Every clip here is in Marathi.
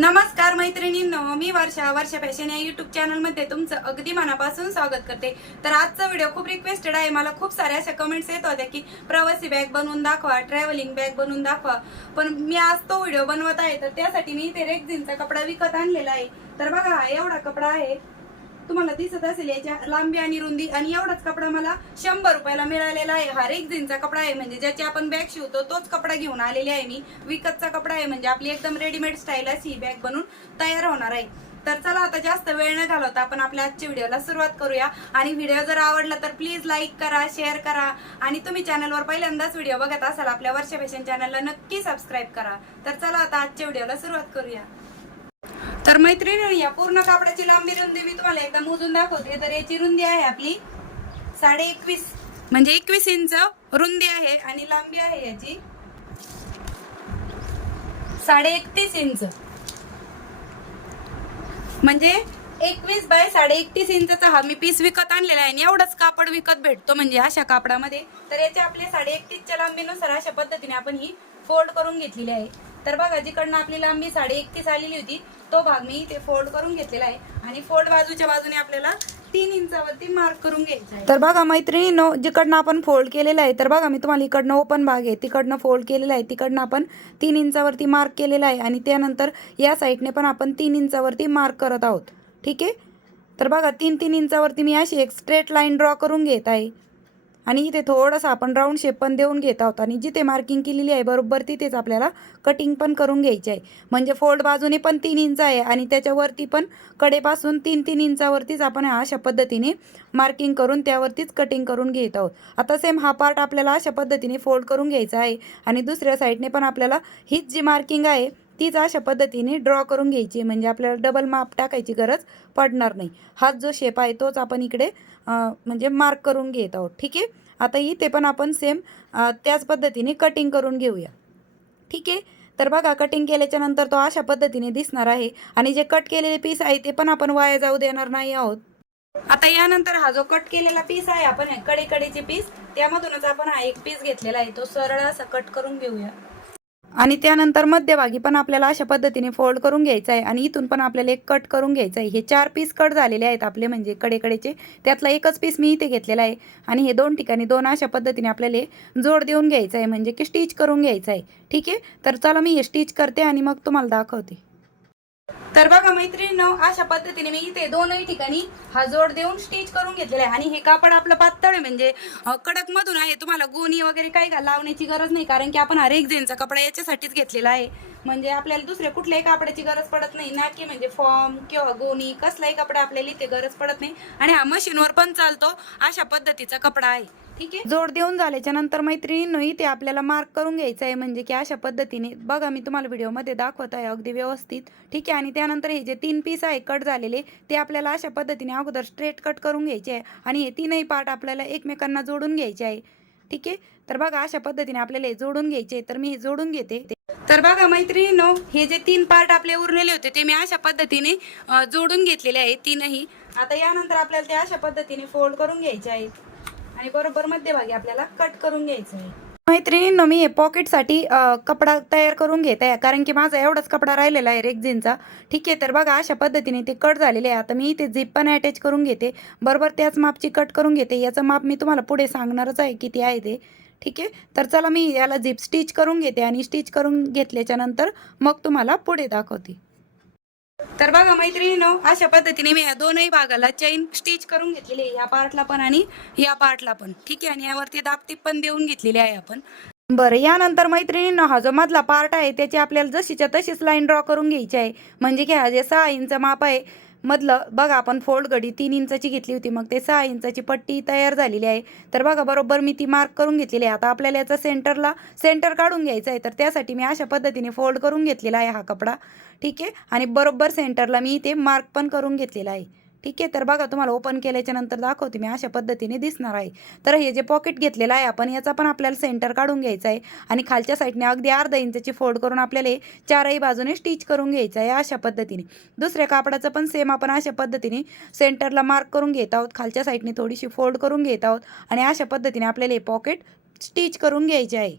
नमस्कार मैत्रिणींनो मी वर्षा वर्षा फॅशन या युट्यूब चॅनलमध्ये तुमचं अगदी मनापासून स्वागत करते. तर आजचा व्हिडिओ खूप रिक्वेस्टेड आहे. मला खूप साऱ्या अशा कमेंट्स येत होत्या की प्रवासी बॅग बनवून दाखवा ट्रॅव्हलिंग बॅग बनवून दाखवा. पण मी आज तो व्हिडिओ बनवत आहे. तर त्यासाठी मी इथे रेक्झिनचा कपडा विकत आणलेला आहे. तर बघा एवढा कपडा आहे. तुम्हाला दिसत असेल याच्या लांबी आणि रुंदी आणि एवढाच कपडा मला शंभर रुपयाला मिळालेला आहे. हा रेक्झिनचा कपडा आहे. म्हणजे ज्याची आपण बॅग शिवतो तोच कपडा घेऊन आलेली आहे मी. विकतचा कपडा आहे. म्हणजे आपली एकदम रेडीमेड स्टाईल अशी ही बॅग बनून तयार होणार आहे. तर चला आता जास्त वेळ न घालवता आपण आपल्या आजच्या व्हिडिओला सुरुवात करूया. आणि व्हिडिओ जर आवडला तर प्लीज लाईक करा शेअर करा. आणि तुम्ही चॅनलवर पहिल्यांदाच व्हिडिओ बघत असाल आपल्या वर्ष फॅशन चॅनलला नक्की सबस्क्राईब करा. तर चला आता आजच्या व्हिडिओला सुरुवात करूया. तर मैत्रिणी या पूर्ण कापडाची लांबी रुंदी मी तुम्हाला एकदा मोजून दाखवते. तर याची रुंदी आहे आपली साडे एकवीस म्हणजे एकवीस इंच रुंदी आहे आणि लांबी आहे याची साडे एकतीस इंच. म्हणजे एकवीस बाय साडे एकतीस इंचचा हा मी पीस विकत आणलेला आहे आणि एवढंच कापड विकत भेटतो म्हणजे अशा कापडामध्ये. तर याच्या आपले साडे एकतीसच्या लांबीनुसार अशा पद्धतीने आपण ही फोल्ड करून घेतलेली आहे. तर बघा जिकडनं आपली लांबी साडे एकतीस आलेली होती तो भाग मी इथे फोल्ड करून घेतलेला आहे. आणि फोल्ड बाजूच्या बाजूने आपल्याला तीन इंचावरती मार्क करून घ्यायचा आहे. तर बघा मैत्रिणीनो जिकडनं आपण फोल्ड केलेला आहे तर बघा मी तुम्हाला इकडनं ओपन भाग आहे तिकडनं फोल्ड केलेला आहे तिकडनं आपण तीन इंचावरती मार्क केलेला आहे. आणि त्यानंतर या साईडने पण आपण तीन इंचावरती मार्क करत आहोत. ठीक आहे? तर बघा तीन तीन इंचावरती मी अशी एक स्ट्रेट लाईन ड्रॉ करून घेत आहे. आणि इथे थोडंसं आपण राऊंड शेप पण देऊन घेत आहोत. आणि जिथे मार्किंग केलेली आहे बरोबर तिथेच आपल्याला कटिंग पण करून घ्यायची आहे. म्हणजे फोल्ड बाजूने पण तीन इंच आहे आणि त्याच्यावरती पण कडेपासून तीन तीन इंचावरतीच आपण अशा पद्धतीने मार्किंग करून त्यावरतीच कटिंग करून घेत आहोत. आता सेम हा पार्ट आपल्याला अशा पद्धतीने फोल्ड करून घ्यायचा आहे. आणि दुसऱ्या साईडने पण आपल्याला हीच जी मार्किंग आहे तीच अशा पद्धतीने ड्रॉ करून घ्यायची म्हणजे आपल्याला डबल माप टाकायची गरज पडणार नाही. हाच जो शेप आहे तोच आपण इकडे म्हणजे मार्क करून घेत आहोत. ठीक आहे? आता इथे पण आपण सेम त्याच पद्धतीने कटिंग करून घेऊया. ठीक आहे? तर बघा कटिंग केल्याच्यानंतर तो अशा पद्धतीने दिसणार आहे. आणि जे कट केलेले पीस आहे ते पण आपण वाया जाऊ देणार नाही आहोत. आता यानंतर हा जो कट केलेला पीस आहे आपण हे कडेकडेचे पीस त्यामधूनच आपण हा एक पीस घेतलेला आहे. तो सरळ असा कट करून घेऊया. आणि त्यानंतर मध्यभागी पण आपल्याला अशा पद्धतीने फोल्ड करून घ्यायचा आहे आणि इथून पण आपल्याला एक कट करून घ्यायचं आहे. हे चार पीस कट झालेले आहेत आपले म्हणजे कडेकडेचे. त्यातला एकच पीस मी इथे घेतलेला आहे. आणि हे दोन ठिकाणी दोन अशा पद्धतीने आपल्याला हे जोड देऊन घ्यायचं आहे म्हणजे की स्टिच करून घ्यायचं आहे. ठीक आहे? तर चला मी हे स्टिच करते आणि मग तुम्हाला दाखवते. तर बघा मैत्रिणींनो अशा पद्धतीने मी इथे दोनही ठिकाणी हा जोड देऊन स्टिच करून घेतलेला आहे. आणि हे कापड आपलं पातळ आहे म्हणजे कडक मधून आहे. तुम्हाला गोणी वगैरे काही लावण्याची गरज नाही कारण की आपण हा रेक्झिनचा कपडा याच्यासाठीच घेतलेला आहे. म्हणजे आपल्याला दुसऱ्या कुठल्याही कापडाची गरज पडत नाही. ना की म्हणजे फॉर्म किंवा गोणी कसलाही कपडा आपल्याला इथे गरज पडत नाही. आणि हा मशीनवर पण चालतो. अशा पद्धतीचा कपडा आहे. ठीक आहे? जोड देऊन झाल्याच्यानंतर मैत्रिणींनो इथे आपल्याला मार्क करून घ्यायचं आहे. म्हणजे की अशा पद्धतीने बघा मी तुम्हाला व्हिडिओमध्ये दाखवत आहे अगदी व्यवस्थित. ठीक आहे? आणि त्यानंतर हे जे तीन पीस आहे कट झालेले ते आपल्याला अशा पद्धतीने अगोदर स्ट्रेट कट करून घ्यायचे आहे. आणि हे तीनही पार्ट आपल्याला एकमेकांना जोडून घ्यायचे आहे. ठीक आहे? तर बघा अशा पद्धतीने आपल्याला हे जोडून घ्यायचे तर मी हे जोडून घेते. तर बघा मैत्रिणीनो हे जे तीन पार्ट आपले उरलेले होते ते मी अशा पद्धतीने जोडून घेतलेले आहेत तीनही. आता यानंतर आपल्याला ते अशा पद्धतीने फोल्ड करून घ्यायचे आहेत. आणि बरोबर मध्यभागी आपल्याला कट करून घ्यायचं आहे. मैत्रिणींनो मी हे पॉकेटसाठी कपडा तयार करून घेत. आहे कारण की माझा एवढाच कपडा राहिलेला आहे रेक्झिनचा ठीक आहे तर बघा अशा पद्धतीने ते कट झालेले आहे. आता मी ते झिप पण अटॅच करून घेते. बरोबर त्याच मापची कट करून घेते. याचं माप मी तुम्हाला पुढे सांगणारच आहे किती आहे ते. ठीक आहे? तर चला मी याला झिप स्टिच करून घेते आणि स्टिच करून घेतल्याच्यानंतर मग तुम्हाला पुढे दाखवते. तर बघा मैत्रिणीनो अशा पद्धतीने मी या दोनही भागाला चैन स्टिच करून घेतलेली आहे. या पार्टला पण आणि या पार्टला पण. ठीक आहे आणि यावरती दापटीप पण देऊन घेतलेली आहे आपण. बरं यानंतर मैत्रिणीनं हा जो मधला पार्ट आहे त्याची आपल्याला जशीच्या तशीच लाईन ड्रॉ करून घ्यायची आहे. म्हणजे की हा जे सहा इंच माप आहे मधलं बघा आपण फोल्ड घडी तीन इंचाची घेतली होती मग ते सहा इंचाची पट्टी तयार झालेली आहे. तर बघा बरोबर मी ती मार्क करून घेतलेली आहे. आता आपल्याला याचा सेंटरला सेंटर काढून घ्यायचं आहे. तर त्यासाठी मी अशा पद्धतीने फोल्ड करून घेतलेला आहे हा कपडा. ठीक आहे? आणि बरोबर सेंटरला मी इथे मार्क पण करून घेतलेला आहे. ठीक आहे तर बघा तुम्हाला ओपन केल्याच्यानंतर दाखवते मी अशा पद्धतीने दिसणार आहे. तर हे जे पॉकेट घेतलेलं आहे आपण याचा पण आपल्याला सेंटर काढून घ्यायचा आहे आणि खालच्या साईडने अगदी अर्धा इंचाची फोल्ड करून आपल्याला हे चारही बाजूने स्टिच करून घ्यायचं आहे अशा पद्धतीने. दुसऱ्या कापडाचं पण सेम आपण अशा पद्धतीने सेंटरला मार्क करून घेत आहोत. खालच्या साईडने थोडीशी फोल्ड करून घेत आहोत आणि अशा पद्धतीने आपल्याला हे पॉकेट स्टिच करून घ्यायचे आहे.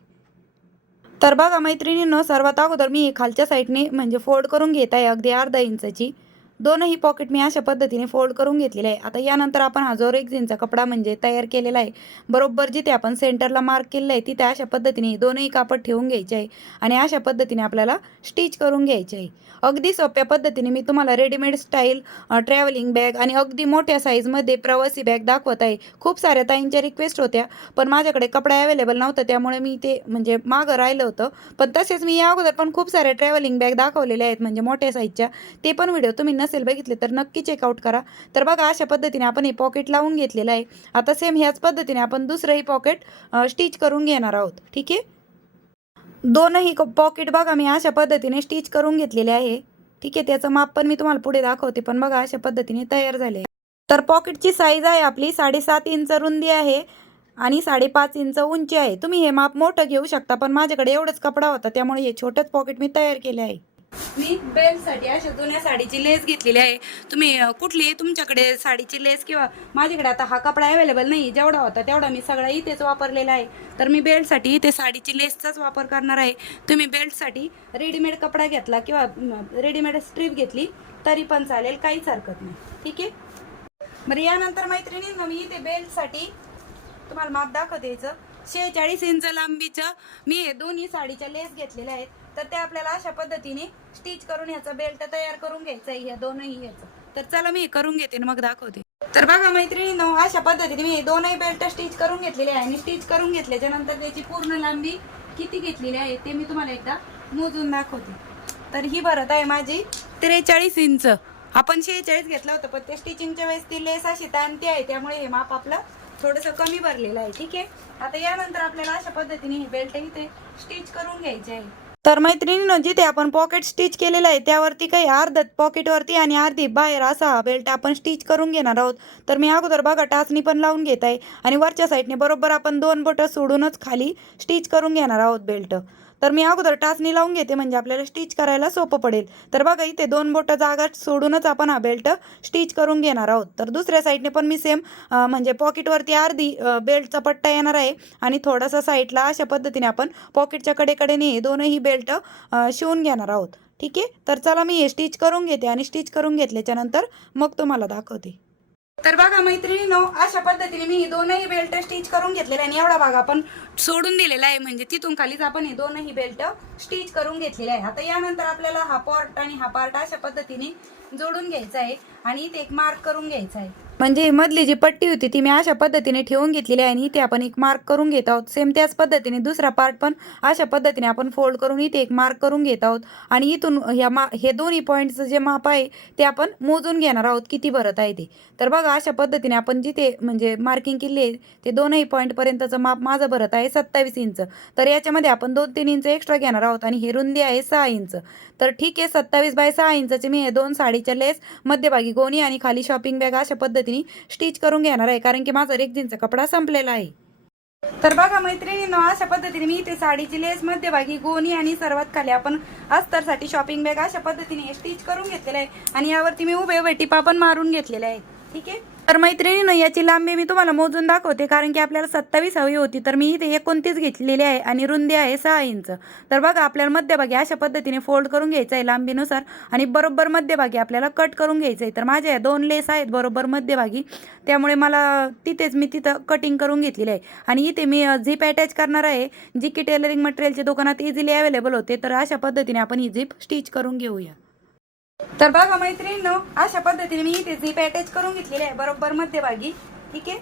तर बघा मैत्रिणींनो सर्वात अगोदर मी खालच्या साईडने म्हणजे फोल्ड करून घेत आहे अगदी अर्धा इंचाची. दोनही पॉकेट मी अशा पद्धतीने फोल्ड करून घेतलेले आहे. आता यानंतर आपण हा जो रेक्झिनचा कपडा म्हणजे तयार केलेला आहे बरोबर जिथे आपण सेंटरला मार्क केलेलं आहे तिथे अशा पद्धतीने दोनही कापड ठेवून घ्यायचे आहे आणि अशा पद्धतीने आपल्याला स्टिच करून घ्यायचे आहे. अगदी सोप्या पद्धतीने मी तुम्हाला रेडीमेड स्टाईल ट्रॅव्हलिंग बॅग आणि अगदी मोठ्या साईजमध्ये प्रवासी बॅग दाखवत आहे. खूप साऱ्या ताईंच्या रिक्वेस्ट होत्या पण माझ्याकडे कपडा अवेलेबल नव्हता त्यामुळे मी ते म्हणजे मागं राहिलं होतं. पण तसेच मी या अगोदर पण खूप साऱ्या ट्रॅव्हलिंग बॅग दाखवलेल्या आहेत म्हणजे मोठ्या साईजच्या ते पण व्हिडिओ तुम्ही नस नसेल बघितले तर नक्की चेकआउट करा. तर बघा अशा पद्धतीने आपण हे पॉकेट लावून घेतलेलं आहे. आता सेम ह्याच पद्धतीने आपण दुसरंही पॉकेट स्टिच करून घेणार आहोत. ठीक आहे? दोनही पॉकेट बघा मी अशा पद्धतीने स्टिच करून घेतलेले आहे. ठीक आहे? त्याचं माप पण मी तुम्हाला पुढे दाखवते पण बघा अशा पद्धतीने तयार झाले तर पॉकेटची साईज आहे आपली साडेसात इंच रुंदी आहे आणि साडेपाच इंच उंची आहे. तुम्ही हे माप मोठं घेऊ शकता पण माझ्याकडे एवढंच कपडा होता त्यामुळे हे छोटंच पॉकेट मी तयार केले आहे. मी बेल्टसाठी अशा जुन्या साडीची लेस घेतलेली आहे. तुम्ही कुठली तुमच्याकडे साडीची लेस किंवा माझ्याकडे आता हा कपडा अवेलेबल नाही जेवढा होता तेवढा मी सगळा इथेच वापरलेला आहे. तर मी बेल्टसाठी इथे साडीची लेसचाच वापर करणार आहे. तुम्ही बेल्टसाठी रेडीमेड कपडा घेतला किंवा रेडीमेड स्ट्रीप घेतली तरी पण चालेल काहीच हरकत नाही. ठीक आहे? बरं यानंतर मैत्रिणींना मी इथे बेल्टसाठी तुम्हाला माप दाखवते द्यायचं शेहेचाळीस इंच लांबीचं मी हे दोन्ही साडीच्या लेस घेतलेल्या आहेत. तर ते आपल्याला अशा पद्धतीने स्टिच करून ह्याचा बेल्ट तयार करून घ्यायचा आहे ह्या दोनही ह्याचं. तर चला मी हे करून घेते मग दाखवते. तर बघा मैत्रिणींनो अशा पद्धतीने मी हे दोनही बेल्ट स्टिच करून घेतलेले आहे आणि स्टिच करून घेतल्याच्या नंतर त्याची पूर्ण लांबी किती घेतलेली आहे ते मी तुम्हाला एकदा मोजून दाखवते. तर ही भरत आहे माझी त्रेचाळीस इंच. आपण शेहेचाळीस घेतलं होतं पण ते स्टिचिंगच्या वेळेस ती लेस अशी ताणती आहे त्यामुळे हे माप आपलं थोडंसं कमी भरलेलं आहे ठीक आहे? आता यानंतर आपल्याला अशा पद्धतीने हे बेल्ट इथे स्टिच करून घ्यायचे आहे. तर मैत्रिणीनं जिथे आपण पॉकेट स्टिच केलेलं आहे त्यावरती काही अर्धत पॉकेटवरती आणि अर्धी बाहेर असा हा बेल्ट आपण स्टिच करून घेणार आहोत. तर मी अगोदर बघा टाचणी पण लावून घेत आहे आणि वरच्या साईडने बरोबर आपण दोन बोटं सोडूनच खाली स्टिच करून घेणार आहोत बेल्ट तर मी अगोदर टाचणी लावून घेते म्हणजे आपल्याला स्टिच करायला सोपं पडेल. तर बघा इथे दोन बोटं जागा सोडूनच आपण हा बेल्ट स्टिच करून घेणार आहोत. तर दुसऱ्या साईडने पण मी सेम म्हणजे पॉकेटवरती अर्धी बेल्टचा पट्टा येणार आहे आणि थोडासा साईडला अशा पद्धतीने आपण पॉकेटच्या कडेकडेने हे दोनही बेल्ट शिवून घेणार आहोत. ठीक आहे? तर चला मी हे स्टिच करून घेते आणि स्टिच करून घेतल्याच्यानंतर मग तुम्हाला दाखवते. तर बघा मैत्रिणीनो अशा पद्धतीने मी दोनही बेल्ट स्टिच करून घेतलेले आणि एवढा भाग आपण सोडून दिलेला आहे. म्हणजे तिथून खालीच आपण हे दोनही बेल्ट स्टिच करून घेतलेले आहे. आता यानंतर आपल्याला हा पॉर्ट आणि हा पार्ट अशा पद्धतीने जोडून घ्यायचा आहे आणि इथे एक मार्क करून घ्यायचा आहे. म्हणजे मधली जी पट्टी होती ती मी अशा पद्धतीने ठेवून घेतलेली आहे आणि इथे आपण एक मार्क करून घेत आहोत. सेम त्याच पद्धतीने दुसरा पार्ट पण अशा पद्धतीने आपण फोल्ड करून इथे एक मार्क करून घेत आहोत. आणि इथून ह्या मा हे दोन्ही पॉईंटचं जे माप आहे ते आपण मोजून घेणार आहोत किती भरत आहे ते. तर बघा अशा पद्धतीने आपण जिथे म्हणजे मार्किंग केली आहे ते दोनही पॉईंटपर्यंतचं माप माझं भरत आहे सत्तावीस इंच तर याच्यामध्ये आपण दोन तीन इंच एक्स्ट्रा घेणार आहोत आणि हे रुंदी आहे सहा इंच तर ठीक आहे सत्तावीस बाय सहा इंचाचे मी हे दोन साडीच्या लेस मध्यभागी गोणी आणि खाली शॉपिंग बॅग अशा पद्धतीने स्टिच करून घेणार आहे. कारण की माझा दिनचा कपडा संपलेला आहे. तर बघा मैत्रिणींनो अशा पद्धतीने मी इथे साडीची लेस मध्यभागी गोणी आणि सर्वात खाली आपण अस्तरसाठी शॉपिंग बॅग अशा पद्धतीने स्टिच करून घेतलेलं आहे. आणि यावरती मी उभे उभे टिपा पण मारून घेतलेल्या आहेत. ठीक आहे? तर मैत्रिणीनं याची लांबी मी तुम्हाला मोजून दाखवते कारण की आपल्याला सत्तावीस हवी होती तर मी इथे एकोणतीस घेतलेली आहे आणि रुंदी आहे सहा इंच. तर बघा आपल्याला मध्यभागी अशा पद्धतीने फोल्ड करून घ्यायचं आहे लांबीनुसार आणि बरोबर मध्यभागी आपल्याला कट करून घ्यायचं आहे. तर माझ्या या दोन लेस आहेत बरोबर मध्यभागी त्यामुळे मला तिथेच मी तिथं कटिंग करून घेतलेली आहे. आणि इथे मी झिप अटॅच करणार आहे जी की टेलरिंग मटेरियलच्या दुकानात इझिली अवेलेबल होते तर अशा पद्धतीने आपण ही झिप स्टिच करून घेऊया. तर बघा मैत्रिणींनो अशा पद्धतीने मी इथे झीप अटॅच करून घेतलेली आहे. बरोबर मध्यभागी. ठीक आहे?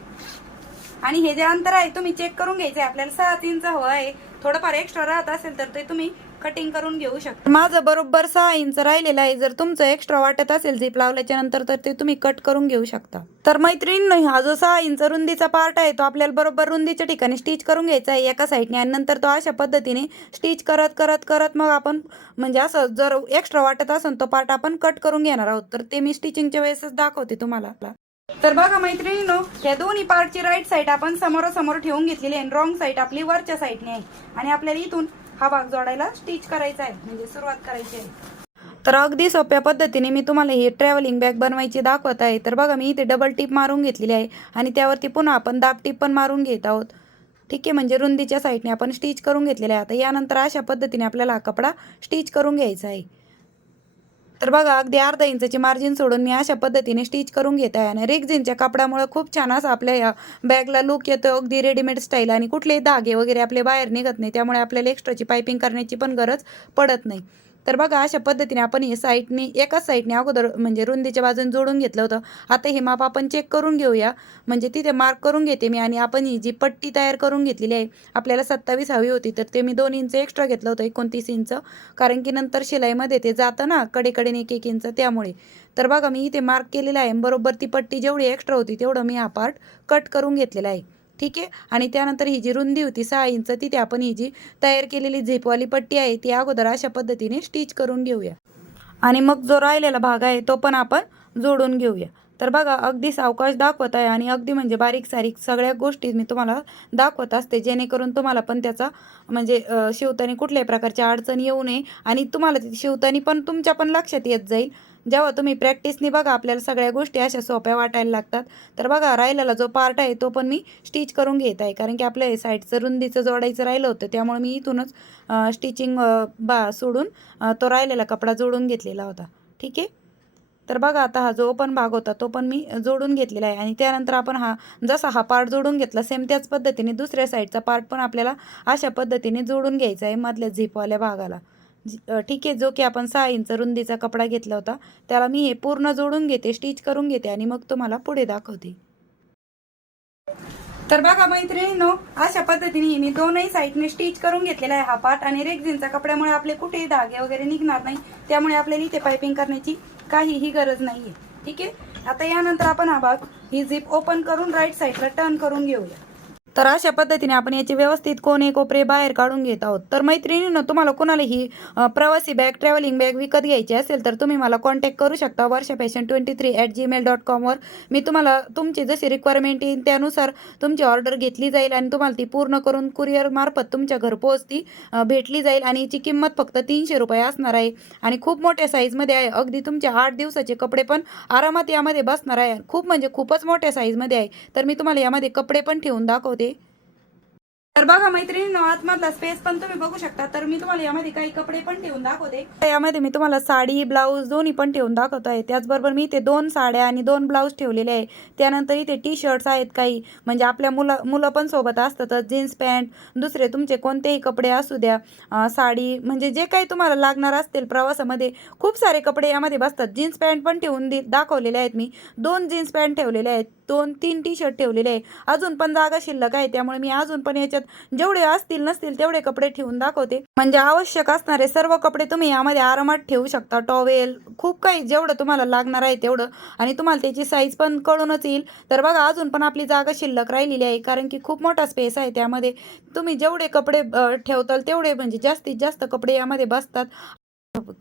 आणि हे जे अंतर आहे तुम्ही चेक करून घ्यायचे आपल्याला सहा इंच हवं आहे. थोडंफार एक्स्ट्रा राहत असेल तर ते तुम्ही कटिंग करून घेऊ शकता. माझं बरोबर सहा इंच राहिलेलं आहे. जर तुमचं एक्स्ट्रा वाटत असेल झिप लावल्याच्या नंतर तर ते तुम्ही कट करून घेऊ शकता. तर मैत्रीण हा जो सहा इंच रुंदीचा पार्ट आहे तो आपल्याला बरोबर रुंदीच्या ठिकाणी स्टिच करून घ्यायचा आहे एका साईडने आणि नंतर तो अशा पद्धतीने स्टिच करत करत करत मग आपण म्हणजे असं जर एक्स्ट्रा वाटत असेल तो पार्ट आपण कट करून घेणार आहोत. तर ते मी स्टिचिंगच्या वेळेसच दाखवते तुम्हाला. तर बघा मैत्रिणीनो या दोन्ही पार्टची राईट साईड आपण समोरासमोर ठेवून घेतलेली आहे रॉंग साईड आपली वरच्या साईडने आहे. आणि आपल्याला इथून हा भाग जोडायला स्टिच करायचा आहे म्हणजे सुरुवात करायची आहे. तर अगदी सोप्या पद्धतीने मी तुम्हाला ही ट्रॅव्हलिंग बॅग बनवायची दाखवत आहे. तर बघा मी इथे डबल टिप मारून घेतलेली आहे आणि त्यावरती पुन्हा आपण दाब टिप पण मारून घेत आहोत. ठीक आहे म्हणजे रुंदीच्या साईडने आपण स्टिच करून घेतलेलं आहे. आता यानंतर अशा पद्धतीने आपल्याला हा कपडा स्टिच करून घ्यायचा आहे. तर बघा अगदी अर्धा इंचाची मार्जिन सोडून मी अशा पद्धतीने स्टिच करून घेत आहे. आणि रेक्झिनच्या कापडामुळे खूप छान असं आपल्या या बॅगला लुक येतो. अगदी रेडीमेड स्टाईल आणि कुठलेही धागे वगैरे आपले बाहेर निघत नाही. त्यामुळे आपल्याला एक्स्ट्राची पायपिंग करण्याची पण गरज पडत नाही. तर बघा अशा पद्धतीने आपण हे साईडने एकाच साईडने अगोदर म्हणजे रुंदीच्या बाजूने जोडून घेतलं होतं. आता हे माप आपण चेक करून घेऊया. म्हणजे तिथे मार्क करून घेते मी आणि आपण ही जी पट्टी तयार करून घेतलेली आहे आपल्याला सत्तावीस हवी होती. तर ते मी दोन इंच एक्स्ट्रा घेतलं होतं एकोणतीस इंच. कारण की नंतर शिलाईमध्ये ते जातं ना कडेकडेने एक एक इंच त्यामुळे. तर बघा मी इथे मार्क केलेलं आहे बरोबर ती पट्टी जेवढी एक्स्ट्रा होती तेवढं मी हा पार्ट कट करून घेतलेला आहे. ठीक आहे? आणि त्यानंतर ही जी रुंदी होती सहा इंच तिथे आपण ही जी तयार केलेली झेपवाली पट्टी आहे ती अगोदर अशा पद्धतीने स्टिच करून घेऊया. आणि मग जो राहिलेला भाग आहे तो पण आपण जोडून घेऊया. तर बघा अगदी सावकाश दाखवत आहे आणि अगदी म्हणजे बारीक सारीक सगळ्या गोष्टी मी तुम्हाला दाखवत असते जेणेकरून तुम्हाला पण त्याचा म्हणजे शिवतानी शिवताना कुठल्याही प्रकारची अडचण येऊ नये आणि तुम्हाला ती शिवताना पण तुमच्या पण लक्षात येत जाईल. जेव्हा तुम्ही प्रॅक्टिसनी बघा आपल्याला सगळ्या गोष्टी अशा सोप्या वाटायला लागतात. तर बघा राहिलेला जो पार्ट आहे तो पण मी स्टिच करून घेत आहे. कारण की आपल्या हे साईडचं रुंदीचं जोडायचं राहिलं होतं त्यामुळे मी इथूनच स्टिचिंग बा सोडून तो राहिलेला कपडा जोडून घेतलेला होता. ठीक आहे? तर बघा आता हा जो पण भाग होता तो पण मी जोडून घेतलेला आहे. आणि त्यानंतर आपण हा जसा हा पार्ट जोडून घेतला सेम त्याच पद्धतीने दुसऱ्या साईडचा पार्ट पण आपल्याला अशा पद्धतीने जोडून घ्यायचा आहे मधल्या झिपवाल्या भागाला. ठीक आहे जो की आपण सहा इंच रुंदीचा कपडा घेतला होता त्याला मी हे पूर्ण जोडून घेते स्टिच करून घेते आणि मग तुम्हाला पुढे दाखवते. तर बघा मैत्रिणीनो अशा पद्धतीने मी दोनही साईडने स्टिच करून घेतलेला आहे हा पार्ट आणि रेक्झिनचा कपड्यामुळे आपले कुठेही धागे वगैरे निघणार नाही त्यामुळे आपल्याला इथे पायपिंग करण्याची काहीही गरज नाहीये. ठीक आहे? आता यानंतर आपण हा भाग ही झिप ओपन करून राईट साईडला टर्न करून घेऊया. तर अशा पद्धतीने आपण याचे व्यवस्थित कोणे कोपरे बाहेर काढून घेत आहोत. तर मैत्रिणीनं तुम्हाला कोणालाही प्रवासी बॅग ट्रॅव्हलिंग बॅग विकत घ्यायची असेल तर तुम्ही मला कॉन्टॅक्ट करू शकता. Varsha fashion twenty three at Gmail dot कॉमवर मी तुम्हाला तुमची जशी रिक्वायरमेंट येईल त्यानुसार तुमची ऑर्डर घेतली जाईल आणि तुम्हाला ती पूर्ण करून कुरिअर मार्फत तुमच्या घरपोच ती भेटली जाईल आणि याची किंमत फक्त तीनशे रुपये असणार आहे. आणि खूप मोठ्या साईजमध्ये आहे. अगदी तुमच्या आठ दिवसाचे कपडे पण आरामात यामध्ये बसणार आहे. खूप म्हणजे खूपच मोठ्या साईजमध्ये आहे. तर मी तुम्हाला यामध्ये कपडे पण ठेवून दाखवते. तर बघा मैत्रिणींनो आतमधला स्पेस पण तुम्ही बघू शकता. तर मी तुम्हाला यामध्ये काही कपडे पण ठेवून दाखवते. यामध्ये मी तुम्हाला साडी ब्लाऊज दोन्ही पण ठेवून दाखवत आहे. त्याचबरोबर मी इथे दोन साड्या आणि दोन ब्लाऊज ठेवलेले आहे. त्यानंतर इथे टी शर्ट्स आहेत काही. म्हणजे आपल्या मुलं मुलं पण सोबत असतातच जीन्स पॅन्ट दुसरे तुमचे कोणतेही कपडे असू द्या. साडी म्हणजे जे काही तुम्हाला लागणार असतील प्रवासामध्ये खूप सारे कपडे यामध्ये बसतात. जीन्स पॅन्ट पण ठेवून दि दाखवलेले आहेत मी. दोन जीन्स पॅन्ट ठेवलेले आहेत. दोन तीन टी शर्ट ठेवलेले आहे. अजून पण जागा शिल्लक आहे. त्यामुळे मी अजून पण याच्या याच्यात जेवढे असतील नसतील तेवढे कपडे ठेवून दाखवते. म्हणजे आवश्यक असणारे सर्व कपडे तुम्ही यामध्ये आरामात ठेवू शकता. टॉवेल खूप काही जेवढं तुम्हाला लागणार आहे तेवढं. आणि तुम्हाला त्याची साईज पण कळूनच येईल. तर बघा अजून पण आपली जागा शिल्लक राहिलेली आहे. कारण की खूप मोठा स्पेस आहे त्यामध्ये. तुम्ही जेवढे कपडे ठेवताल तेवढे म्हणजे जास्तीत जास्त कपडे यामध्ये बसतात.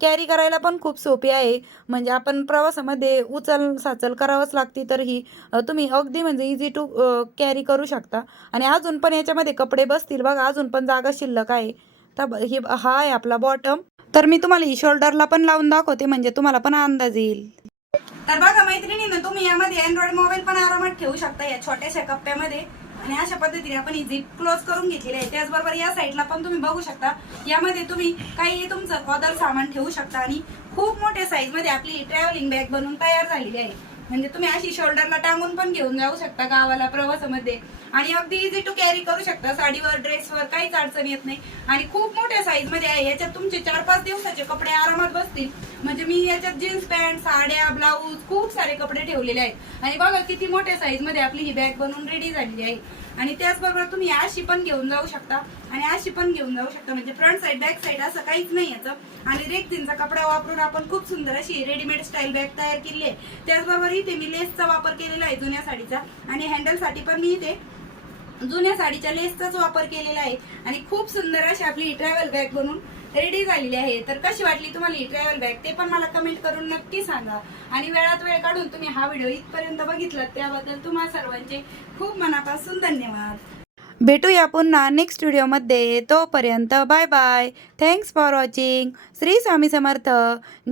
कॅरी करायला पण खूप सोपी आहे. म्हणजे आपण प्रवासामध्ये उचल साचल करावंच लागते तर ही तुम्ही अगदी म्हणजे इझी टू कॅरी करू शकता. आणि अजून पण याच्यामध्ये कपडे बसतील बघा अजून पण जागा शिल्लक आहे. तर ही हा आहे आपला बॉटम तर मी तुम्हाला ही शोल्डरला पण लावून दाखवते म्हणजे तुम्हाला पण अंदाज येईल. तर बघा मैत्रिणीनं तुम्ही यामध्ये अँड्रॉइड मोबाईल पण आरामात ठेवू शकता या छोट्याशा कप्प्यामध्ये. आणि अशा पद्धतीने आपण ही झिप क्लोज करून घेतलेली आहे. त्याचबरोबर या साईडला पण तुम्ही बघू शकता. यामध्ये तुम्ही काही तुमचं ऑदर सामान ठेवू शकता आणि खूप मोठ्या साईजमध्ये आपली ट्रॅव्हलिंग बॅग बनवून तयार झालेली आहे. म्हणजे तुम्ही अशी शोल्डरला टांगून पण घेऊन जाऊ शकता गावाला प्रवासामध्ये. आणि अगदी इझी टू कॅरी करू शकता. साडीवर ड्रेसवर काहीच अडचण येत नाही. आणि खूप मोठ्या साईजमध्ये आहे. याच्यात तुमचे चार पाच दिवसाचे कपडे आरामात बसतील. म्हणजे मी याच्यात जीन्स पॅन्ट साड्या ब्लाऊज खूप सारे कपडे ठेवलेले आहेत. आणि बघा किती मोठ्या साईजमध्ये आपली ही बॅग बनवून रेडी झालेली आहे. आणि त्याचबरोबर तुम्ही अशी पण घेऊन जाऊ शकता. आणि अशी पण घेऊन जाऊ शकता. म्हणजे फ्रंट साईड बॅक साईड असं काहीच नाही याचं. आणि रेक्झिनचा कपडा वापरून आपण खूप सुंदर अशी रेडीमेड स्टाईल बॅग तयार केली आहे. त्याचबरोबर इथे मी लेसचा वापर केलेला आहे जुन्या साडीचा. आणि हँडलसाठी पण मी इथे जुन्या साडीच्या लेसचाच वापर केलेला आहे. आणि खूप सुंदर अशी आपली ट्रॅव्हल बॅग बनवून रेडी झालेली आहे. तर कशी वाटली तुम्हाला ही ट्रॅव्हल बॅग ते पण मला कमेंट करून नक्की सांगा. आणि वेळात वेळ काढून तुम्ही हा व्हिडिओ इथपर्यंत बघितला त्याबद्दल तुम्हा सर्वांचे खूप मनापासून धन्यवाद. भेटूया पुन्हा नेक्स्ट व्हिडिओमध्ये तोपर्यंत bye bye thanks for watching Shri Swami Samarth.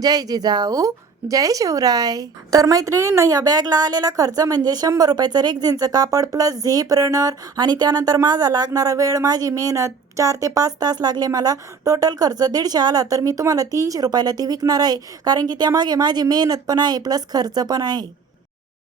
जय जिजाऊ. जय शिवराय. तर मैत्रिणीनं या बॅगला आलेला खर्च म्हणजे शंभर रुपयाचं रेग्झिनचं कापड प्लस झीप रनर आणि त्यानंतर माझा लागणारा वेळ माझी मेहनत. चार ते पाच तास लागले मला. टोटल खर्च दीडशे आला तर मी तुम्हाला तीनशे रुपयाला ती विकणार आहे. कारण की त्यामागे माझी मेहनत पण आहे प्लस खर्च पण आहे.